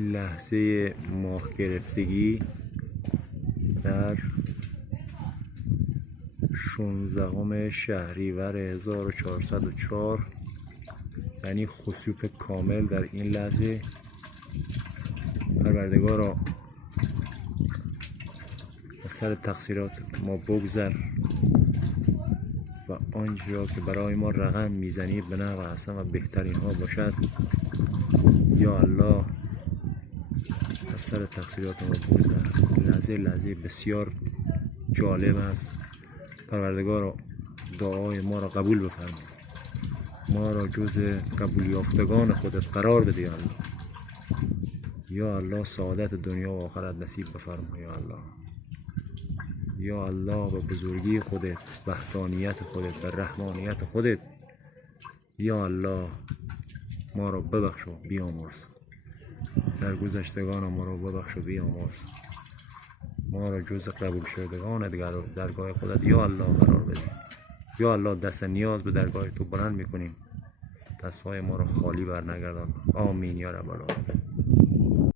این لحظه ماه گرفتگی در 16 شهریور 1404 یعنی خسوف کامل در این لحظه. پروردگارا از سر تقصیرات ما بگذر و آنچه که برای ما رقم میزنی به نحو حسن و بهترین ها باشد. یا الله از سر تقصیرات ما بگذر. لحظه بسیار جالب است. پروردگارا دعای ما را قبول بفرما، ما را جز قبول یافتگان خودت قرار بده. یا الله، یا الله سعادت دنیا و آخرت نصیب بفرما. یا الله، یا الله به بزرگی خودت، وحدانیت خودت و رحمانیت خودت، یا الله ما را ببخش و بیامرز. در گذشتگان ما را ببخش و بیامرز. ما را جز قبول شدگان درگاه خودت یا الله قرار بده. یا الله دست نیاز به درگاه تو بلند میکنیم، دستهای ما را خالی بر نگردان. آمین یا رب العالمین.